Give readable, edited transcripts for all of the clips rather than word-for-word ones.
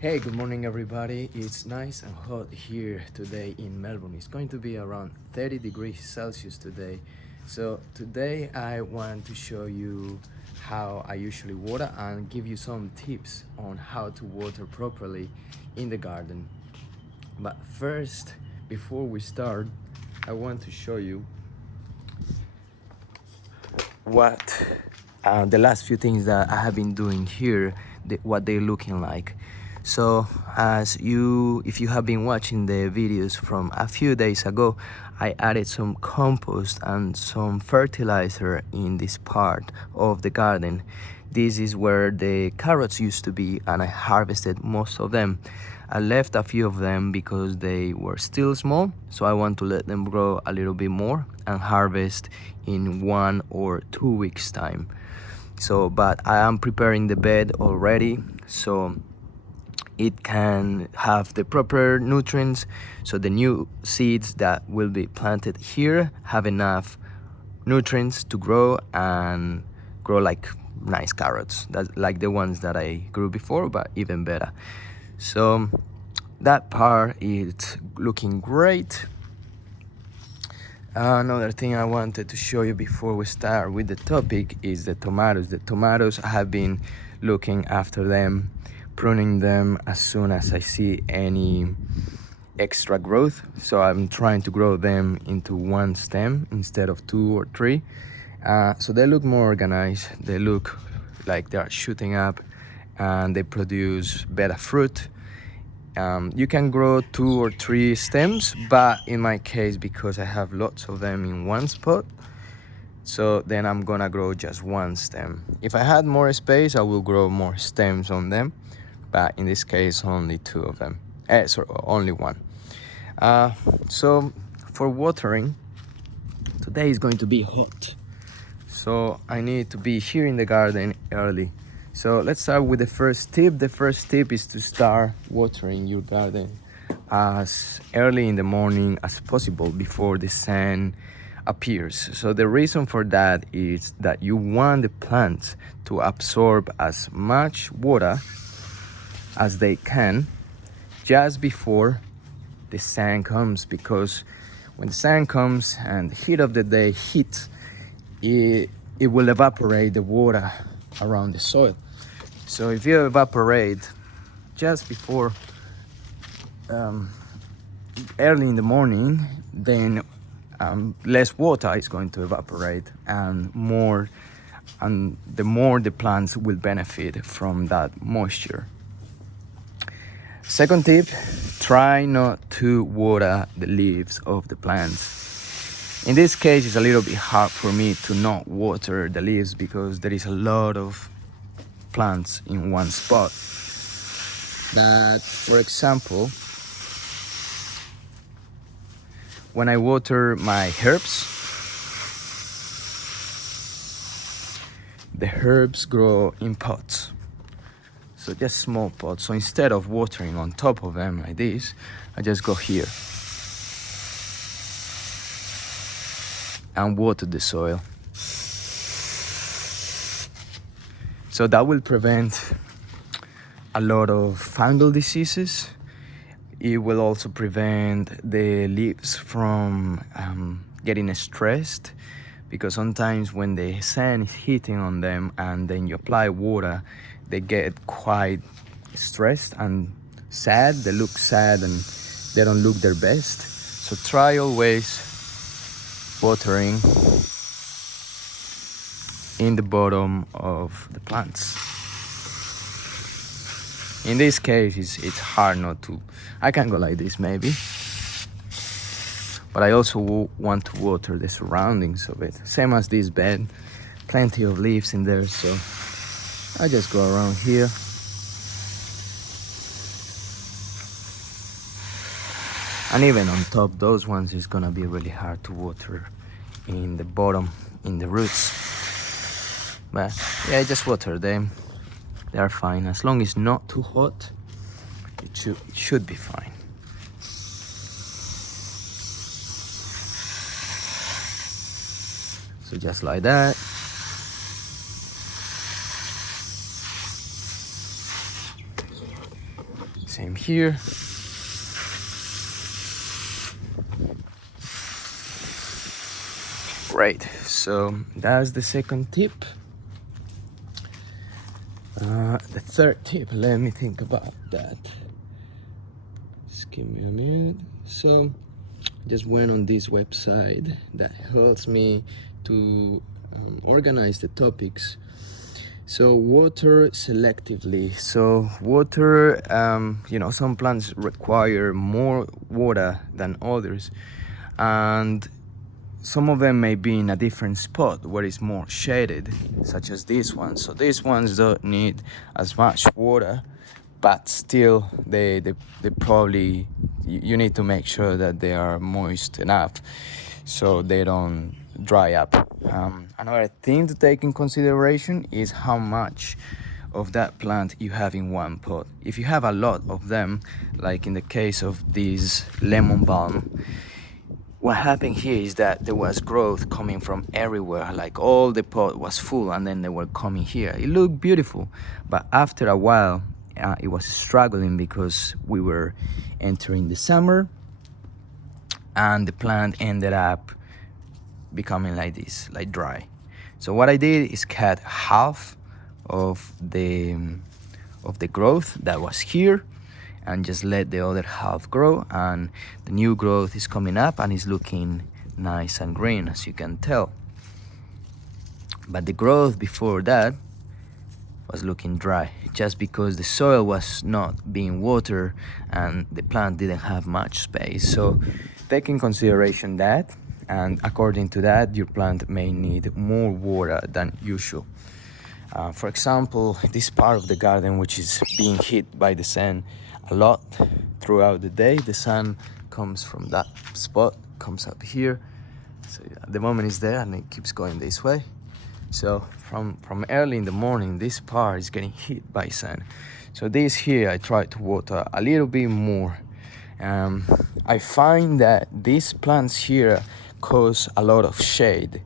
Hey, good morning everybody. It's nice and hot here today in Melbourne. It's going to be around 30 degrees Celsius today. So today I want to show you how I usually water and give you some tips on how to water properly in the garden. But first, before we start, I want to show you what the last few things that I have been doing here, what they're looking like. So if you have been watching the videos from a few days ago, I added some compost and some fertilizer in this part of the garden. This is where the carrots used to be, and I harvested most of them. I left a few of them because they were still small, so I want to let them grow a little bit more and harvest in 1 or 2 weeks time. So but I am preparing the bed already, so it can have the proper nutrients, so the new seeds that will be planted here have enough nutrients to grow and grow like nice carrots, that's like the ones that I grew before, but even better. So that part is looking great. Another thing I wanted to show you before we start with the topic is the tomatoes. The tomatoes, I have been looking after them, pruning them as soon as I see any extra growth. So I'm trying to grow them into one stem instead of 2 or 3. So they look more organized. They look like they are shooting up and they produce better fruit. You can grow 2 or 3 stems, but in my case, because I have lots of them in one spot, so then I'm gonna grow just one stem. If I had more space, I will grow more stems on them, but in this case, only 2 of them. Sorry, only 1. So for watering, today is going to be hot, so I need to be here in the garden early. So let's start with the first tip. The first tip is to start watering your garden as early in the morning as possible before the sun appears. So the reason for that is that you want the plants to absorb as much water as they can just before the sun comes, because when the sun comes and the heat of the day hits, it will evaporate the water around the soil. So if you evaporate just before early in the morning, then less water is going to evaporate, and the more the plants will benefit from that moisture. Second tip, try not to water the leaves of the plants. In this case, it's a little bit hard for me to not water the leaves because there is a lot of plants in one spot. That, for example, when I water my herbs, the herbs grow in pots, so just small pots. So instead of watering on top of them like this, I just go here and water the soil. So that will prevent a lot of fungal diseases. It will also prevent the leaves from getting stressed, because sometimes when the sun is hitting on them and then you apply water, they get quite stressed and sad. They look sad and they don't look their best. So try always watering in the bottom of the plants. In this case, it's hard not to. I can go like this maybe, but I also want to water the surroundings of it. Same as this bed, plenty of leaves in there, so I just go around here. And even on top, those ones is gonna be really hard to water in the bottom, in the roots. But yeah, just water them. They are fine. As long as it's not too hot, it should be fine. So just like that. Same here. Great, so that's the second tip. The third tip, let me think about that. Just give me a minute. So just went on this website that helps me to organize the topics. So water selectively. So water, some plants require more water than others, and some of them may be in a different spot where it's more shaded, such as this one. So these ones don't need as much water, but still they probably, you need to make sure that they are moist enough so they don't dry up. Another thing to take in consideration is how much of that plant you have in one pot. If you have a lot of them, like in the case of this lemon balm, what happened here is that there was growth coming from everywhere, like all the pot was full and then they were coming here. It looked beautiful, but after a while it was struggling because we were entering the summer and the plant ended up becoming like this, like dry. So what I did is cut half of the growth that was here and just let the other half grow, and the new growth is coming up and is looking nice and green, as you can tell. But the growth before that was looking dry, just because the soil was not being watered and the plant didn't have much space. So take in consideration that, and according to that, your plant may need more water than usual. For example, this part of the garden, which is being hit by the sun a lot throughout the day, the sun comes from that spot, comes up here. So at the moment it's there and it keeps going this way. So from early in the morning, this part is getting hit by sun. So this here, I try to water a little bit more. I find that these plants here cause a lot of shade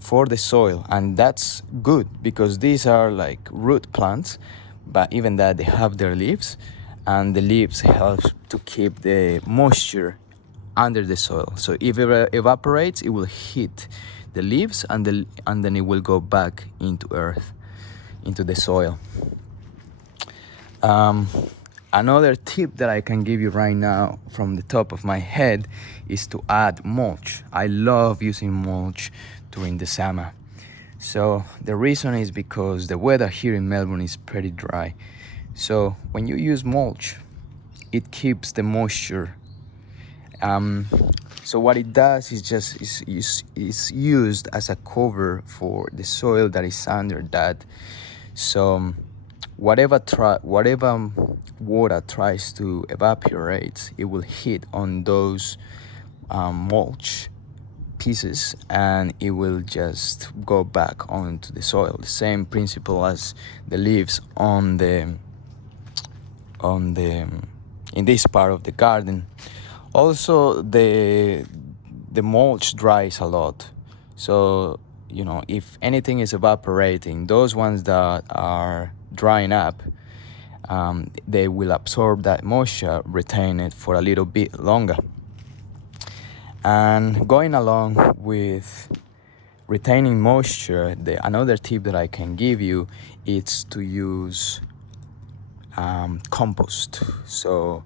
for the soil, and that's good because these are like root plants, but even that, they have their leaves, and the leaves help to keep the moisture under the soil. So if it evaporates, it will hit the leaves and then it will go back into earth, into the soil. Another tip that I can give you right now from the top of my head is to add mulch. I love using mulch during the summer. So the reason is because the weather here in Melbourne is pretty dry. So when you use mulch, it keeps the moisture. So what it does is just is used as a cover for the soil that is under that. So whatever water tries to evaporate, it will hit on those mulch pieces and it will just go back onto the soil. The same principle as the leaves in this part of the garden. Also, the mulch dries a lot. So, if anything is evaporating, those ones that are drying up, they will absorb that moisture, retain it for a little bit longer. And going along with retaining moisture, another tip that I can give you is to use compost. So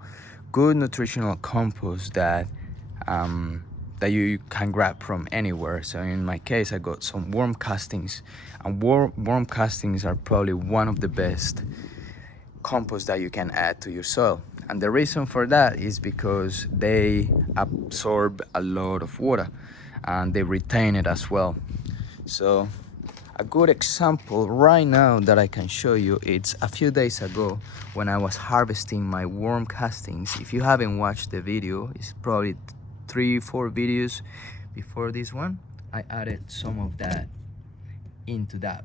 good nutritional compost that you can grab from anywhere. So in my case, I got some worm castings, and worm castings are probably one of the best compost that you can add to your soil. And the reason for that is because they absorb a lot of water and they retain it as well. So a good example right now that I can show you, it's a few days ago when I was harvesting my worm castings. If you haven't watched the video, it's probably 3-4 videos before this one. I added some of that into that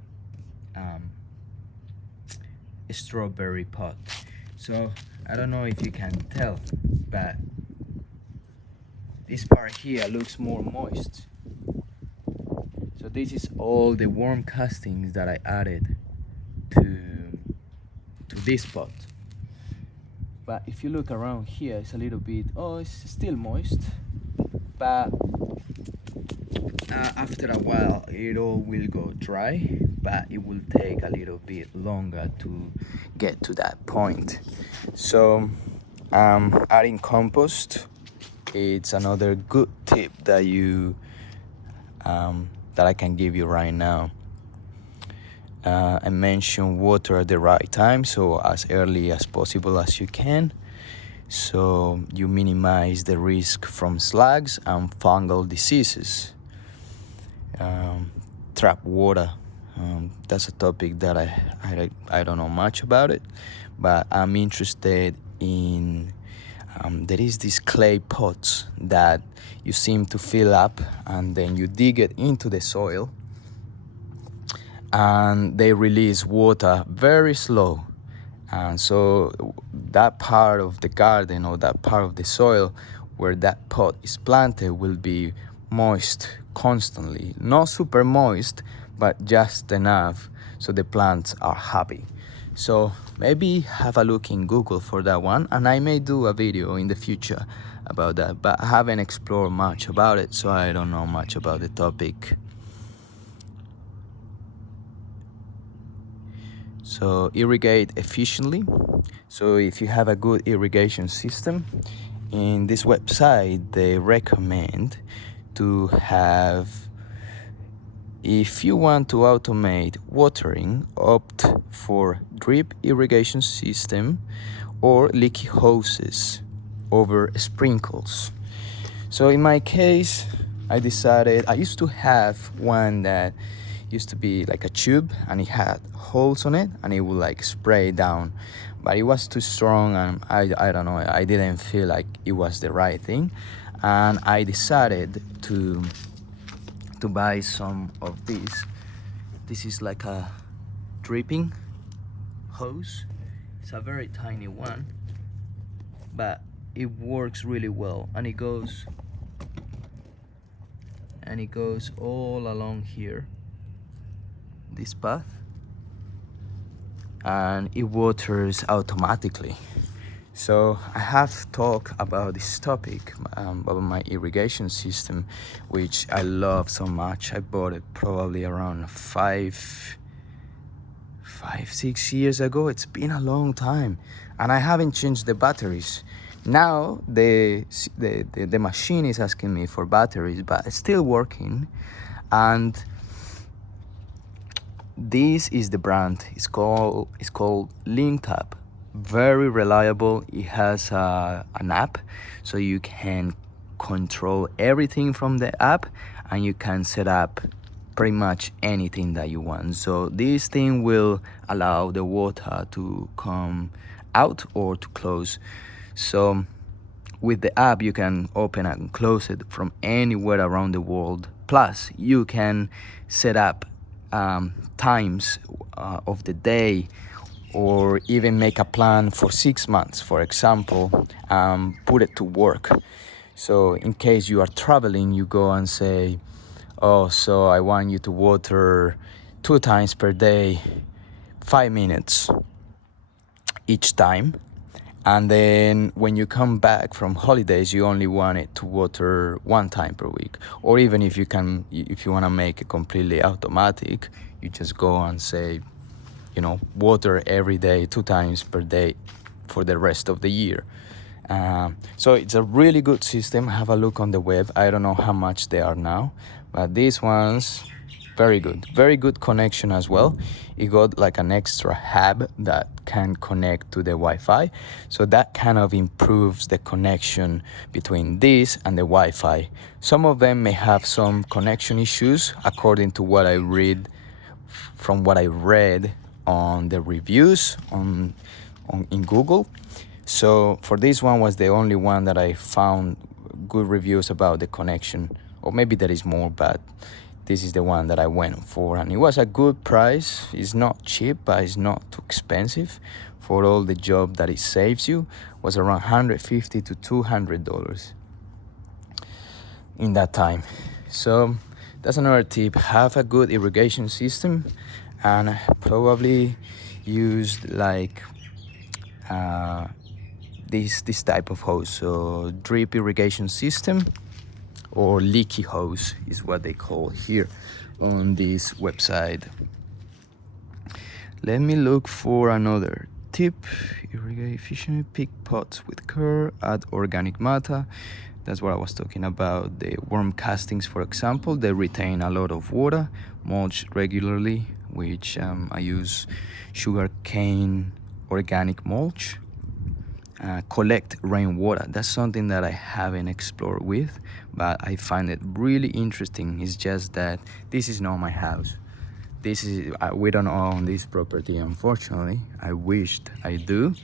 strawberry pot. So I don't know if you can tell, but this part here looks more moist. So this is all the worm castings that I added to this pot. But if you look around here, it's a little bit, oh, it's still moist, but after a while it all will go dry, but it will take a little bit longer to get to that point. So adding compost, it's another good tip that I can give you right now. I mentioned water at the right time, so as early as possible as you can, so you minimize the risk from slugs and fungal diseases. Trap water, that's a topic that I don't know much about it, but I'm interested in there is these clay pots that you seem to fill up, and then you dig it into the soil, and they release water very slow. And so that part of the garden or that part of the soil where that pot is planted will be moist constantly. Not super moist, but just enough so the plants are happy. So maybe have a look in Google for that one, and I may do a video in the future about that, but I haven't explored much about it, so I don't know much about the topic. So irrigate efficiently. So if you have a good irrigation system, in this website they recommend to have, if you want to automate watering, opt for drip irrigation system or leaky hoses over sprinkles. So in my case, I decided, I used to have one that used to be like a tube and it had holes on it and it would like spray down, but it was too strong and I don't know, I didn't feel like it was the right thing, and I decided to buy some of these. This is like a dripping hose. It's a very tiny one, but it works really well, and it goes all along here, this path, and it waters automatically. So I have talked about this topic, about my irrigation system, which I love so much. I bought it probably around 5-6 years ago. It's been a long time, and I haven't changed the batteries. Now the machine is asking me for batteries, but it's still working. And this is the brand. It's called Linktap. Very reliable. It has an app, so you can control everything from the app, and you can set up pretty much anything that you want. So this thing will allow the water to come out or to close. So with the app you can open and close it from anywhere around the world. Plus you can set up times of the day, or even make a plan for 6 months, for example, put it to work. So in case you are traveling, you go and say, oh, so I want you to water 2 times per day, 5 minutes each time. And then when you come back from holidays, you only want it to water 1 time per week. Or even if you want to make it completely automatic, you just go and say, water every day, 2 times per day for the rest of the year. So it's a really good system. Have a look on the web. I don't know how much they are now, but these ones, very good connection as well. It got like an extra hub that can connect to the Wi-Fi, so that kind of improves the connection between this and the Wi-Fi. Some of them may have some connection issues according to what I read on the reviews in Google. So for this one was the only one that I found good reviews about the connection, or maybe there is more, but this is the one that I went for, and it was a good price. It's not cheap, but it's not too expensive for all the job that it saves you. It was around $150 to $200 in that time. So that's another tip. Have a good irrigation system, and probably used like this type of hose. So drip irrigation system, or leaky hose is what they call here on this website. Let me look for another tip. Irrigate efficiently, pick pots with care, add organic matter. That's what I was talking about. The worm castings, for example, they retain a lot of water. Mulch regularly, which I use sugar cane organic mulch. Collect rainwater. That's something that I haven't explored with, but I find it really interesting. It's just that this is not my house. We don't own this property, unfortunately. I wished I do,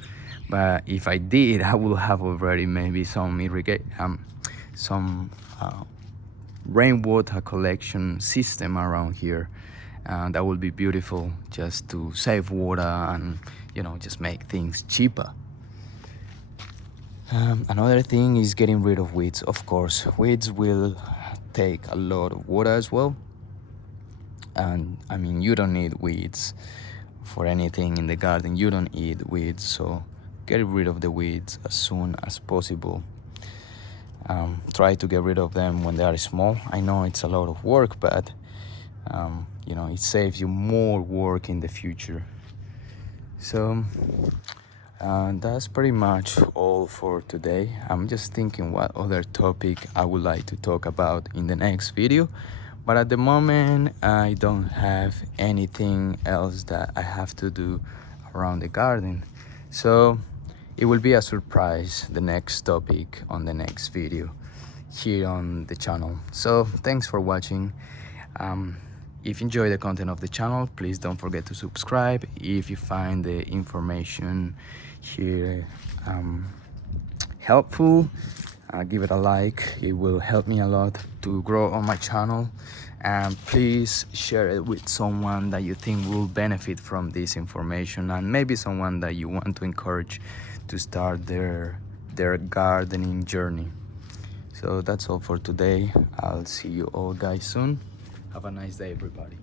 but if I did, I would have already maybe some rainwater collection system around here. That would be beautiful, just to save water and just make things cheaper. Another thing is getting rid of weeds. Of course, weeds will take a lot of water as well. And I mean, you don't need weeds for anything in the garden. You don't need weeds, so get rid of the weeds as soon as possible. Try to get rid of them when they are small. I know it's a lot of work, but it saves you more work in the future. So that's pretty much all for today. I'm just thinking what other topic I would like to talk about in the next video, but at the moment I don't have anything else that I have to do around the garden, so it will be a surprise, the next topic on the next video here on the channel. So thanks for watching. If you enjoy the content of the channel, please don't forget to subscribe. If you find the information here helpful, give it a like. It will help me a lot to grow on my channel. And please share it with someone that you think will benefit from this information, and maybe someone that you want to encourage to start their gardening journey. So that's all for today. I'll see you all guys soon. Have a nice day, everybody.